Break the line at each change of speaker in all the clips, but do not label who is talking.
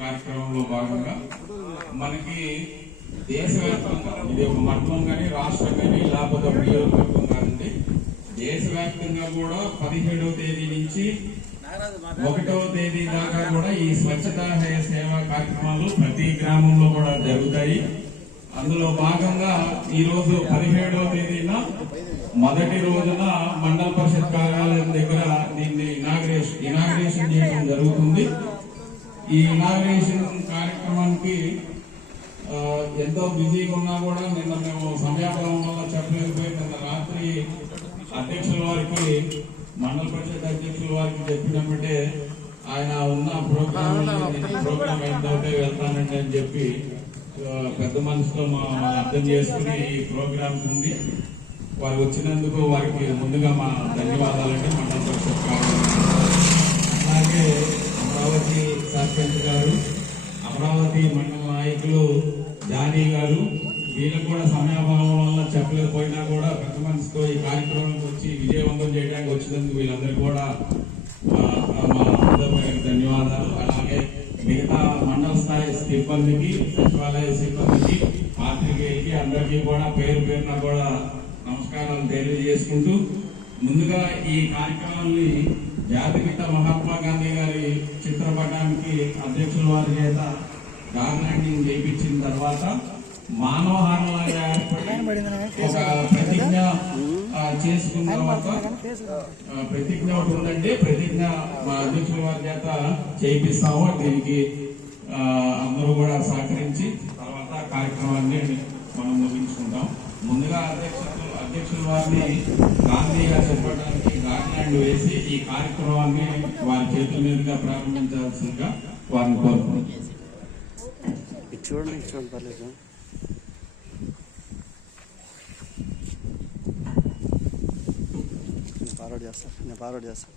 కార్యక్రమంలో భాగంగా మనకి దేశవ్యాప్తంగా ఇది ఒక మండలం కానీ రాష్ట్రం కానీ లేకపోతే ఒక నియోజకవర్గం కాదండి. దేశవ్యాప్తంగా కూడా పదిహేడవ తేదీ నుంచి ఒకటవ తేదీ దాకా కూడా ఈ స్వచ్ఛతా సేవా కార్యక్రమాలు ప్రతి గ్రామంలో కూడా జరుగుతాయి. అందులో భాగంగా ఈ రోజు పదిహేడవ తేదీన మొదటి రోజున మండల పరిషత్ కార్యాలయం దగ్గర దీన్ని ఇనాగ్రేషన్ ఇనాగ్రేషన్ చేయడం జరుగుతుంది. ఈ ఇనాగ్రేషన్ కార్యక్రమానికి ఎంతో బిజీగా ఉన్నా కూడా నిన్న మేము సమయాభావం వల్ల చెప్పలేకపోయి నిన్న రాత్రి అధ్యక్షుల వారికి మండల పరిషత్ అధ్యక్షుల వారికి చెప్పినప్పుడే ఆయన ఉన్న ప్రోగ్రామ్ ప్రోగ్రామ్ ఏంటంటే వెళ్తానండి అని చెప్పి పెద్ద మనసుతో మా అర్థం చేసుకుని ఈ ప్రోగ్రామ్ ఉంది. వారు వచ్చినందుకు వారికి ముందుగా మా ధన్యవాదాలండి మండల పరిషత్ అలాగే సర్పంచ్ గారు అమరావతి మండల నాయకులు జానీ గారు వీళ్ళకు కూడా సమయాభావం వల్ల చెప్పలేకపోయినా కూడా పెద్ద మనసుతో ఈ కార్యక్రమానికి వచ్చి విజయవంతం చేయడానికి వచ్చినందుకు వీళ్ళందరికీ కూడా ధన్యవాదాలు. అలాగే మిగతా మండల స్థాయి సిబ్బందికి సచివాలయ సిబ్బందికి పాత్రికేయులకి అందరికీ కూడా పేరు పేరున కూడా నమస్కారాలు తెలియజేసుకుంటూ ముందుగా ఈ కార్యక్రమాన్ని జాతిపిత మహాత్మా గాంధీ గారి చిత్రపటానికి అధ్యక్షుల వారి చేత గార్లాండింగ్ చేయించిన తర్వాత మానవహారంలాగా ఒక ప్రతిజ్ఞ చేసుకున్న తర్వాత ప్రతిజ్ఞ ఒకటి ఉందంటే ప్రతిజ్ఞ మా అధ్యక్షుల వారి చేత చేయిస్తాము దీనికి అందరూ కూడా సహకరించి తర్వాత కార్యక్రమాన్ని మనం ముగించుకుంటాం. ముందుగా అధ్యక్షులు అధ్యక్షుల వారిని గాంధీ గారు చెప్పడానికి గార్లాండ్ వేసి ఈ కార్యక్రమాన్ని వారి చేతుల మీదుగా ప్రారంభించాల్సిందిగా వారిని కోరుకుంటున్నాం
ఇది చూడండి చూడండి పర్లేదు. నేను ఫార్వర్డ్ చేస్తాను నేను ఫార్వర్డ్ చేస్తాను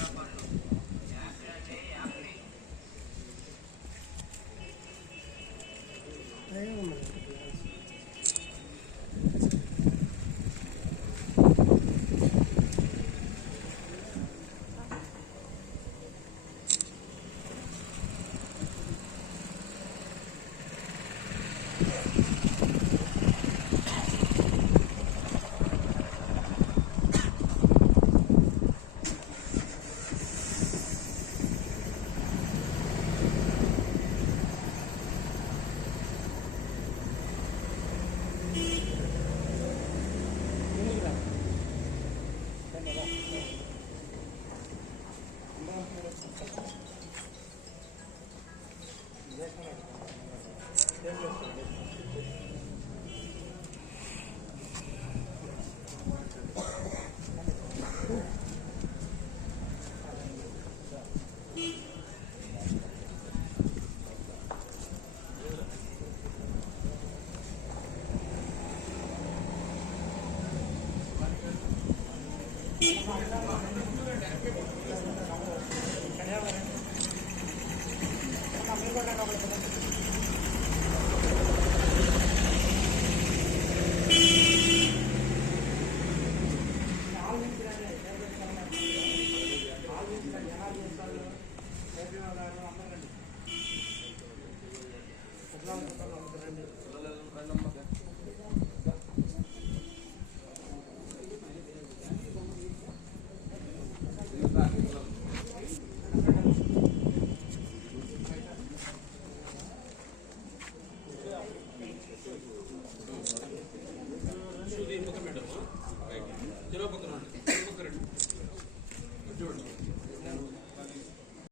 Gracias. Wala lang, wala lang,